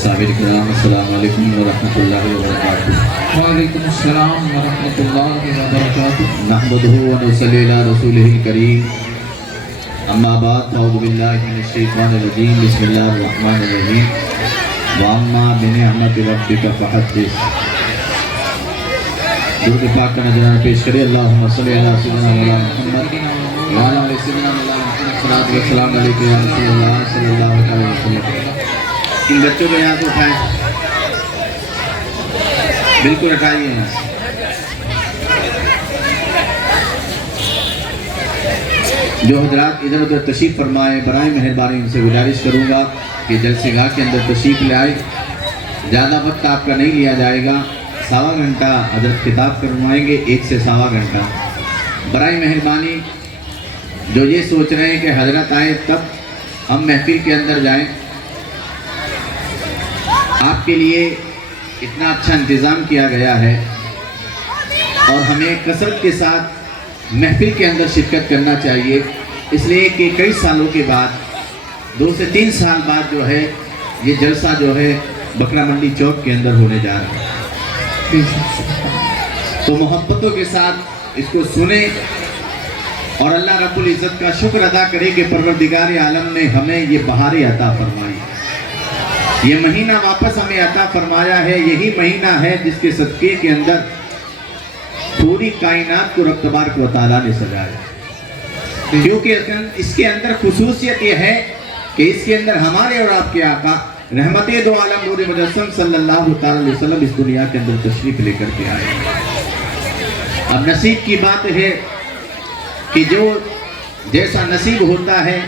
साहिब कराम अस्सलामु अलैकुम व रहमतुल्लाहि व बरकातुहू। वालेकुम अस्सलाम व रहमतुल्लाहि व बरकातुहू। नहमदुहु व नुसल्ली अला रसूलिहिल करीम। अम्मा बाद अऊज़ु बिल्लाहि मिनश शैतानिर रजीम। बिस्मिल्लाहिर रहमानिर रहीम। व अम्मा बिनिअमति रब्बिका फहद्दिस। दुरूद पाक का नजराना पेश करें। अल्लाहुम्मा सल्ली अला सय्यिदिना मौलाना मुहम्मद व अला आलि सय्यिदिना मौलाना मुहम्मद। सल्लल्लाहु अलैहि वसल्लम अलैहि या रसूलल्लाह सल्लल्लाहु अलैहि वसल्लम। इन बच्चों को यहाँ से उठाएं, बिल्कुल हटाइए यहाँ से। जो हजरात इधर उधर तशरीफ़ फरमाए, बराए मेहरबानी उनसे गुजारिश करूँगा कि जलसेगाह के अंदर तशरीफ़ ले आए। ज़्यादा वक्त आपका नहीं लिया जाएगा, 1.25 घंटा हजरत खिताब करवाएंगे, 1 से 1.25 घंटा। बराए मेहरबानी जो ये सोच रहे हैं कि हजरत आए तब हम महफिल के अंदर जाएं, आपके लिए इतना अच्छा इंतज़ाम किया गया है और हमें कसरत के साथ महफिल के अंदर शिरकत करना चाहिए, इसलिए कि कई सालों के बाद 2 से 3 साल बाद जो है ये जलसा जो है बकरा मंडी चौक के अंदर होने जा रहा है। तो मोहब्बतों के साथ इसको सुने और अल्लाह रब्बुल इज़्ज़त का शुक्र अदा करें कि परवरदिगार आलम ने हमें ये बहारें अता फरमाई, ये महीना वापस हमें अता फरमाया है। यही महीना है जिसके सदक़े के अंदर पूरी कायनात को रब तबारक व तआला ने सजाया, क्योंकि इसके अंदर खुसूसियत ये है कि इसके अंदर हमारे और आपके आका रहमते दो आलम नूर मुजस्सम सल्लल्लाहु अलैहि वसल्लम इस दुनिया के अंदर तशरीफ लेकर के आए। अब नसीब की बात है कि जो जैसा नसीब होता है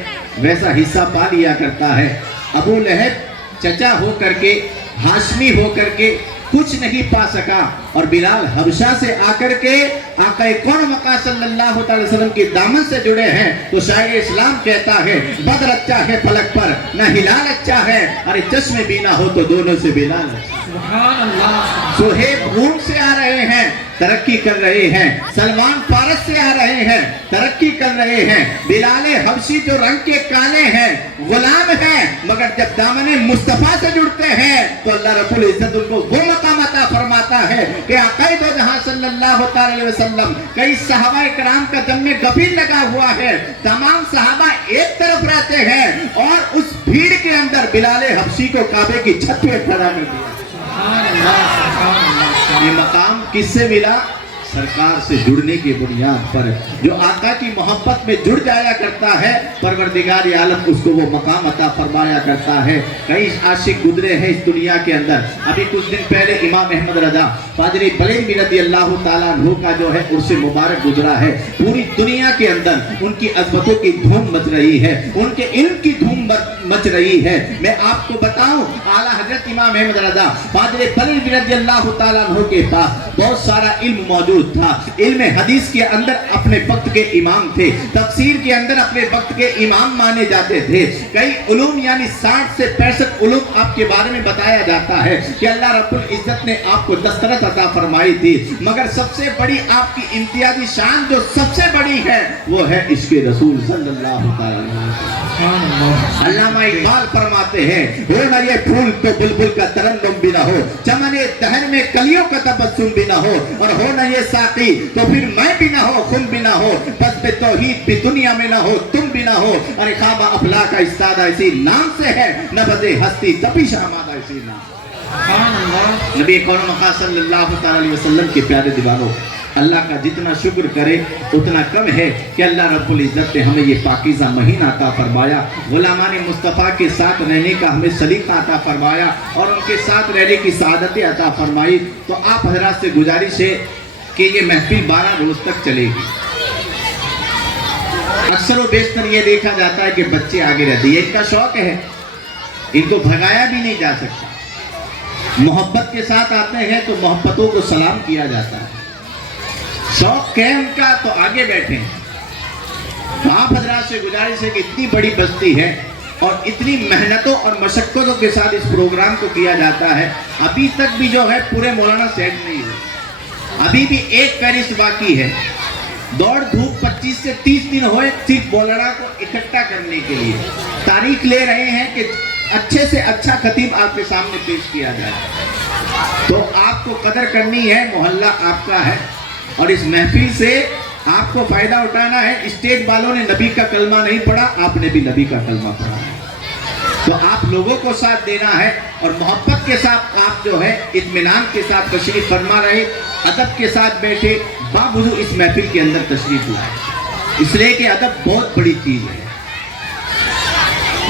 वैसा हिस्सा पा लिया करता है। अबू लहब चचा हो करके, हाशमी हो करके कुछ नहीं पा सका और बिलाल हबशा से आकर के आका कौन मका सल्लल्लाहु अलैहि वसल्लम के दामन से जुड़े हैं। तो शायर इस्लाम कहता है बदर अच्छा है फलक पर न हिलाल अच्छा है, अरे चश्मे बीना हो तो दोनों से बिलाल। सुभान अल्लाह। सुहेब रूम से आ रहे हैं, तरक्की कर रहे हैं। सलमान फारस से आ रहे हैं, तरक्की कर रहे हैं। बिलाल हबशी जो रंग के काले हैं, गुलाम हैं, मगर जब दामने मुस्तफा से जुड़ते हैं तो अल्लाह रब्बुल इज्जत उनको वो मकाम अता फरमाता है कि आक़ाए दो जहां सल्लल्लाहु अलैहि वसल्लम, कई सहाबा कराम का दम में गफीर लगा हुआ है। तमाम सहाबा एक तरफ रहते हैं और उस भीड़ के अंदर बिलाल हबशी को काबे की छत पे खड़ा कर दिया। ये मकाम किससे मिला? सरकार से जुड़ने की बुनियाद पर। जो आका की मोहब्बत में जुड़ जाया करता है परवरदिगार आलम उसको वो मकाम अता फरमाया करता है। कई आशिक गुजरे हैं इस दुनिया के अंदर। अभी कुछ दिन पहले इमाम अहमद रजा पादरी बरेलवी रज़ी अल्लाह ताला अन्हु का जो है उर्से मुबारक गुजरा है। पूरी दुनिया के अंदर उनकी अज़मतों की धूम मच रही है, उनके इल्म की धूम मच रही है। मैं आपको बताऊं आला हजरत इमाम अहमद रजा पादरी बरेलवी रज़ी अल्लाह ताला अन्हु के पास बहुत सारा इल्म मौजूद था। इल्म हदीस के अंदर अपने वक्त के इमाम थे, तफसीर के अंदर अपने वक्त के इमाम माने जाते थे। कई उलूम यानी 60 से 65 उलूम आपके बारे में बताया जाता है कि अल्लाह रब्बुल इज्जत ने आपको दस्तरत अता फरमाई थी, मगर सबसे बड़ी आपकी इम्तियाजी शान जो सबसे बड़ी है वो है इश्क़ रसूल सल्लल्लाहु अलैहि वसल्लम। अल्लामा इकबाल फरमाते हैं हो ना ये फूल तो बुलबुल का तरन्नुम भी ना हो, चमने दहर में कलियों का तबस्सुम भी ना हो, और हो ना ये साकी तो फिर मैं भी ना हो, खुद भी ना हो, बस पे तौहीद भी दुनिया में ना हो, तुम भी ना हो। अरे ख्वाबा अफला का इस्तादा इसी नाम से है, नबज़े हस्ती तभी शहमादा इसी नाम। नबी कौन मका सल्लल्लाहु अलैहि वसल्लम के प्यारे दीवानों, अल्लाह का जितना शुक्र करे उतना कम है कि अल्लाह रब्बुल इज़्ज़त ने हमें ये पाकीज़ा महीना अता फरमाया। गुलामान मुस्तफ़ा के साथ रहने का हमें सलीका अता फरमाया और उनके साथ रहने की सआदतें अता फरमाई। तो आप हज़रात से गुजारिश है कि ये महफिल 12 रोज तक चलेगी। अक्सर व बेशतर ये देखा जाता है कि बच्चे आगे रहते हैं, इनका शौक है, इनको भगाया भी नहीं जा सकता। मोहब्बत के साथ आते हैं तो मोहब्बतों को सलाम किया जाता है। शौक है उनका तो आगे बैठे। तो आप हजरात से गुजारिश है कि इतनी बड़ी बस्ती है और इतनी मेहनतों और मशक्क़तों के साथ इस प्रोग्राम को किया जाता है। अभी तक भी जो है पूरे मौलाना सेट नहीं हुए, अभी भी एक फहरिस्त बाकी है। दौड़ धूप 25 से 30 दिन हुए सिर्फ मौलाना को इकट्ठा करने के लिए। तारीख ले रहे हैं कि अच्छे से अच्छा खतीब आपके सामने पेश किया जाए। तो आपको कदर करनी है, मोहल्ला आपका है और इस महफिल से आपको फायदा उठाना है। स्टेज वालों ने नबी का कलमा नहीं पढ़ा, आपने भी नबी का कलमा पढ़ा है। तो आप लोगों को साथ देना है और मोहब्बत के साथ आप जो है इत्मीनान के साथ तशरीफ फरमा रहे, अदब के साथ बैठे, बावजूद इस महफिल के अंदर तशरीफ लाए, इसलिए कि अदब बहुत बड़ी चीज है।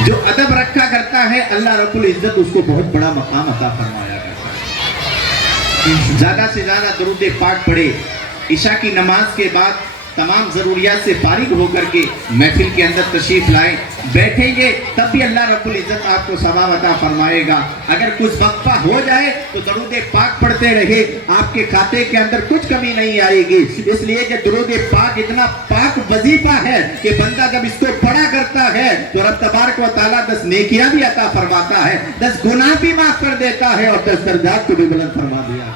जो अदब रखा करता है अल्लाह रब्बुल इज्जत उसको बहुत बड़ा मकाम अता फरमाया करता है। ज्यादा से ज्यादा दरूद पाक पढ़े, इशा की नमाज के बाद तमाम ज़रूरियात से फारिग होकर के महफिल के अंदर तशरीफ लाएं, बैठेंगे तब भी अल्लाह रब्बुल इज़्ज़त आपको सवाब अता फरमाएगा। अगर कुछ वक्फा हो जाए तो दरूद पाक पढ़ते रहे, आपके खाते के अंदर कुछ कमी नहीं आएगी, इसलिए कि दरूद पाक इतना पाक वजीफा है कि बंदा जब इसको पढ़ा करता है तो रब तबारक व तआला 10 नेकियां भी अता फरमाता है, 10 गुनाह भी माफ कर देता है और 10 दर्जात को भी बुलंद फरमा दिया।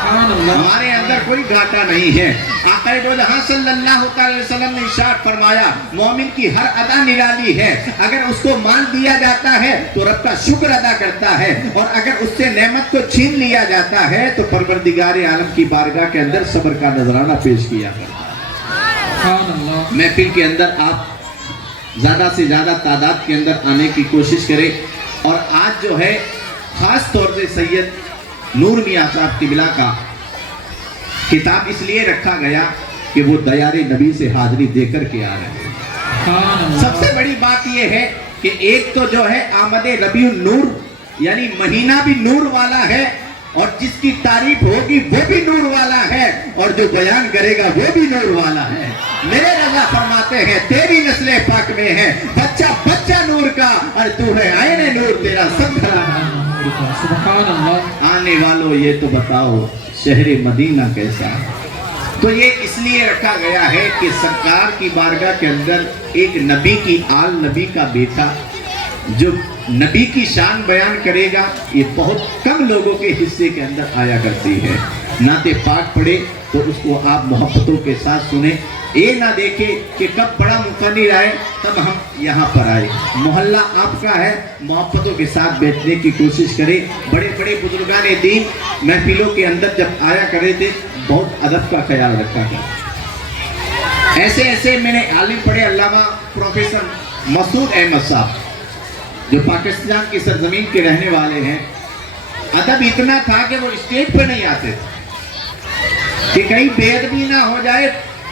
हमारे अंदर कोई घाटा नहीं है। आका दो जहां सल्लल्लाहु अलैहि वसल्लम ने इरशाद फरमाया, मोमिन की हर अदा निराली है। अगर उसको माल दिया जाता है तो रब का शुक्र अदा करता है और अगर उससे नेमत को छीन लिया जाता है तो परवरदिगार आलम की बारगाह के अंदर सब्र का नजराना पेश किया करता है। महफिल के अंदर आप ज्यादा से ज्यादा तादाद के अंदर आने की कोशिश करें। और आज जो है खास तौर से सैयद नूर मियां साहब किबला का किताब इसलिए रखा गया कि वो दयारे नबी से हाजिरी देकर के आ रहे हैं। सबसे बड़ी बात यह है कि एक तो जो है आमदे रबीउन नूर यानी महीना भी नूर वाला है और जिसकी तारीफ होगी वो भी नूर वाला है और जो बयान करेगा वो भी नूर वाला है। मेरे रज़ा फरमाते हैं तेरी नस्ले पाक में है बच्चा बच्चा नूर का और तू है आईने नूर तेरा सब घराना। आने वालों ये तो बताओ शहरे मदीना कैसा। तो ये इसलिए रखा गया है कि सरकार की बारगाह के अंदर एक नबी की आल नबी का बेटा जो नबी की शान बयान करेगा, ये बहुत कम लोगों के हिस्से के अंदर आया करती है। नाते पाक पढ़े तो उसको आप मोहब्बतों के साथ सुने, ये ना देखे कि कब बड़ा मुकर्रिर आए तब हम यहाँ पर आए। मोहल्ला आपका है, मोहब्बतों के साथ बैठने की कोशिश करें। बड़े बड़े बुजुर्गान दीन महफिलों के अंदर जब आया करे थे बहुत अदब का ख्याल रखा था। ऐसे ऐसे मैंने आलिम पढ़े, अल्लामा प्रोफेसर मसूद अहमद साहब जो पाकिस्तान की सरजमीन के रहने वाले हैं, अदब इतना था कि वो स्टेज पर नहीं आते थे कि कहीं बेअदबी ना हो जाए,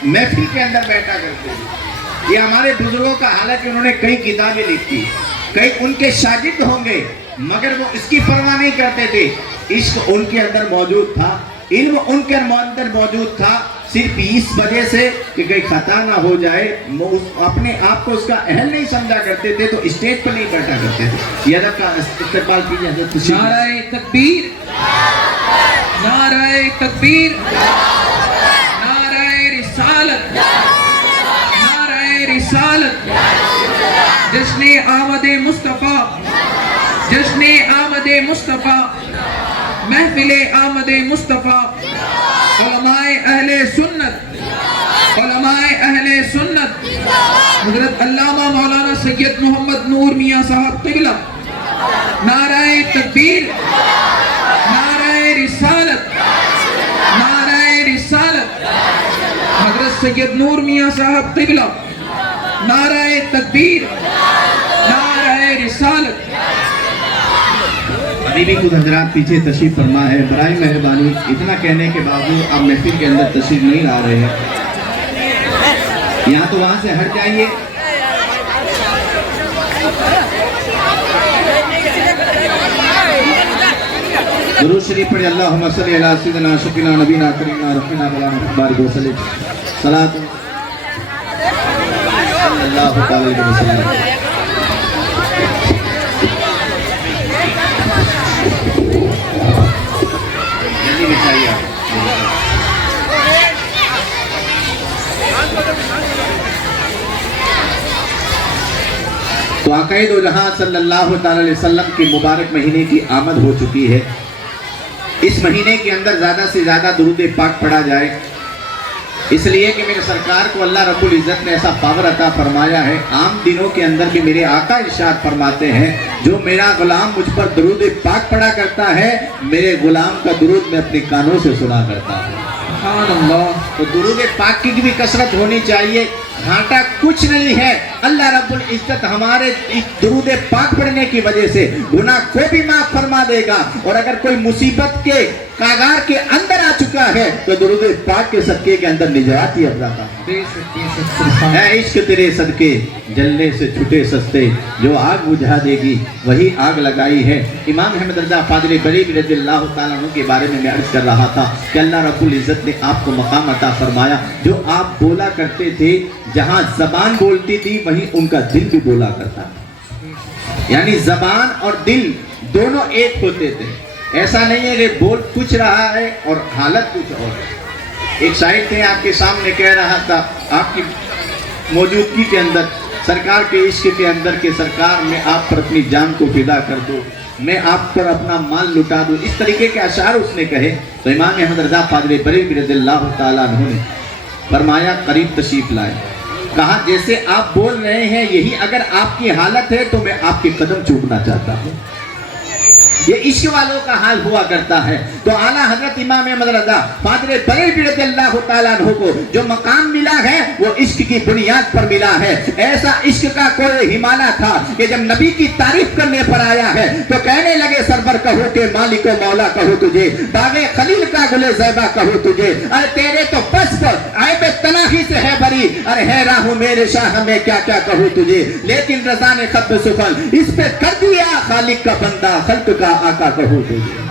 महफिल के अंदर बैठा करते थे। ये हमारे बुजुर्गों का हाल है कि उन्होंने कई किताबें लिखी, कई उनके शागिर्द होंगे मगर वो इसकी परवाह नहीं करते थे। इश्क उनके अंदर मौजूद था, इल्म उनके अंदर मौजूद था, सिर्फ इस वजह से कि कहीं खता ना हो जाए अपने आप को उसका अहल नहीं समझा करते थे तो स्टेज पर नहीं बैठा करते थे। ये अदब का इस्तेमाल कीजिए। नाराए तकबीर, नाराए तकबीर, नाराए रिसालत, नाराए रिसालत। जश्ने आमदे मुस्तफ़ा, जश्ने आमदे मुस्तफ़ा, महफिले आमदे मुस्तफ़ा, उलमाए अहले सुन्नत, उलमाए अहले सुन्नत हज़रत अल्लामा मौलाना सैयद मोहम्मद नूर मियां साहब क़िबला, नाराए तकबीर, नाराए रिसालत, नाराए रिसालत। हज़रत सैयद नूर मियां साहब क़िबला, नाराए तकबीर, नाराए रिसालत। अभी भी कुछ हजरात पीछे तशरीफ फरमा है, बराए मेहरबानी इतना कहने के बावजूद आप महफिल के अंदर तशरीफ नहीं ला रहे हैं, यहाँ तो वहाँ से हट जाइए। दुरूद शरीफ पढ़े, अल्लाहुम्मा सल्ली अला सय्यिदिना शफीना नबीना करीमना रब्बिना मौलाना बारिक वसल्लम सलात सल्लल्लाहु अलैहि वसल्लम। तो आक़ाए दो जहां सल्लल्लाहु अलैहि वसल्लम के मुबारक महीने की आमद हो चुकी है। इस महीने के अंदर ज़्यादा से ज़्यादा दुरूद पाक पढ़ा जाए। اس لیے کہ میرے سرکار کو اللہ رب العزت نے ایسا پاور عطا فرمایا ہے. عام دنوں کے اندر بھی میرے آقا ارشاد فرماتے ہیں جو میرا غلام مجھ پر درود پاک پڑھا کرتا ہے میرے غلام کا درود میں اپنے کانوں سے سنا کرتا ہوں. سبحان اللہ. تو درود پاک کی بھی کثرت ہونی چاہیے. گھاٹا کچھ نہیں ہے. اللہ رب العزت ہمارے درود پاک پڑھنے کی وجہ سے گناہ کو بھی معاف فرما دے گا. اور اگر کوئی مصیبت کے کاغار کے اندر آ چکا ہے تو درود پاک کے صدقے کے اندر نجات ہی اب رہتا ہے. بے شک بے شک. سبحان اے عشق تیرے صدقے جلنے سے چھٹے سستے جو آگ بجھا دے گی وہی آگ لگائی ہے. امام احمد رضا فاضل بریلوی رضی اللہ تعالیٰ عنہ کے بارے میں عرض کر رہا تھا کہ اللہ رب العزت نے آپ کو مقام عطا فرمایا. جو آپ بولا کرتے تھے جہاں زبان بولتی تھی وہیں ان کا دل بھی بولا کرتا تھا. یعنی زبان اور دل دونوں ایک ہوتے تھے. ایسا نہیں ہے کہ بول کچھ رہا ہے اور حالت کچھ اور ہے. ایک شاعر تھے آپ کے سامنے کہہ رہا تھا آپ کی موجودگی کے اندر سرکار کے عشق کے اندر کہ سرکار میں آپ پر اپنی جان کو فدا کر دو, میں آپ پر اپنا مال لٹا دوں. اس طریقے کے اشعار اس نے کہے. تو امام احمد رضا فاضل بریلوی رضی اللہ تعالیٰ عنہ نے فرمایا قریب تشریف لائے. کہا جیسے آپ بول رہے ہیں یہی اگر آپ کی حالت ہے تو میں آپ کے قدم چومنا چاہتا ہوں. یہ عشق والوں کا حال ہوا کرتا ہے. تو اعلیٰ حضرت امام احمد رضا فاضل بریلوی رضی اللہ تعالیٰ عنہ کو جو مقام ملا ہے وہ عشق کی بنیاد پر ملا ہے. ایسا عشق کا کوئی ہمالا تھا کہ جب نبی کی تعریف کرنے پر آیا ہے تو کہنے لگے سرور کہو کہ مالک و مولا کہو تجھے, باغ خلیل کا گل زیبا کہو تجھے, ارے تیرے تو بس پر عیب تناہی سے ہے بری, ارے ہے راہو میرے شاہ ہمیں کیا کیا کہو تجھے. لیکن رضا نے خط سفل اس پہ کر دیا خالق کا بندہ خلق کا آقا کہو تجھے.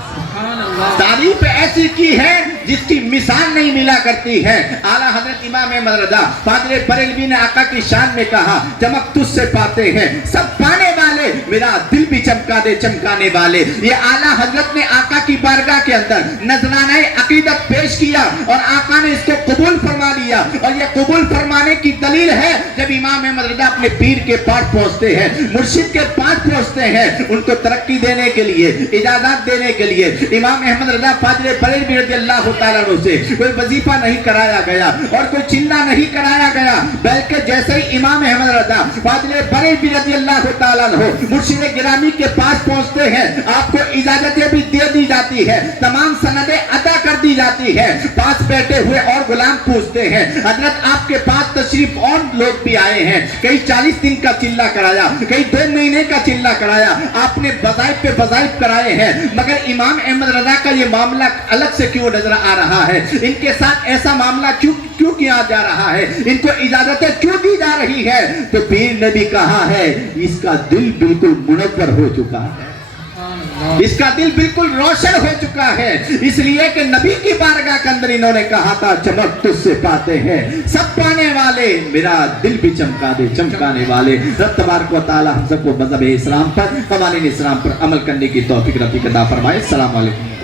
تعریف ایسی کی ہے جس کی مثال نہیں ملا کرتی ہے. اعلیٰ حضرت امام احمد رضا فاضل بریلوی نے آقا کی شان میں کہا چمک تجھ سے پاتے ہیں سب پانے والے, میرا دل بھی چمکا دے چمکانے والے. یہ اعلیٰ حضرت نے آقا کی بارگاہ کے اندر نذرانہ عقیدت پیش کیا اور آقا نے اس کو قبول فرما لیا. اور یہ قبول فرمانے کی دلیل ہے جب امام احمد رضا اپنے پیر کے پاس پہنچتے ہیں, مرشد کے پاس پہنچتے ہیں, ان کو ترقی دینے کے لیے, اجازت دینے کے لیے امام احمد رضا فاضل بریلوی رضی اللہ تعالیٰ عنہ سے کوئی وظیفہ نہیں کرایا گیا اور کوئی چلہ نہیں کرایا گیا, بلکہ جیسے ہی امام احمد رضا فاضل بریلوی رضی اللہ تعالیٰ عنہ مرشد گرامی کے پاس پہنچتے ہیں آپ کو اجازتیں بھی دے دی جاتی ہے, تمام سندیں عطا کر دی جاتی ہے. پاس بیٹھے ہوئے اور غلام پوچھتے ہیں حضرت آپ کے پاس تشریف اور لوگ بھی آئے ہیں, کئی 40 دن کا چلہ کرایا, کئی 2 مہینے کا چلہ کرایا, آپ نے وظائف پہ وظائف کرائے ہیں, مگر امام احمد رضا کا یہ معاملہ الگ سے کیوں نظر آ رہا ہے, ان کے ساتھ ایسا معاملہ کیوں کیا جا رہا ہے, ان کو اجازتیں کیوں دی جا رہی ہے. تو پیر نے بھی کہا ہے اس کا دل بالکل منور ہو چکا ہے, اس کا دل بالکل روشن ہو چکا ہے. اس لیے کہ نبی کی بارگاہ کے اندر انہوں نے کہا تھا چمک تجھ سے پاتے ہیں سب پانے والے, میرا دل بھی چمکا دے چمکانے والے. رب تبارک و تعالی ہم سب کو مذہب اسلام پر قوانین اسلام پر عمل کرنے کی توفیق رفیق عطا فرمائے. السلام علیکم.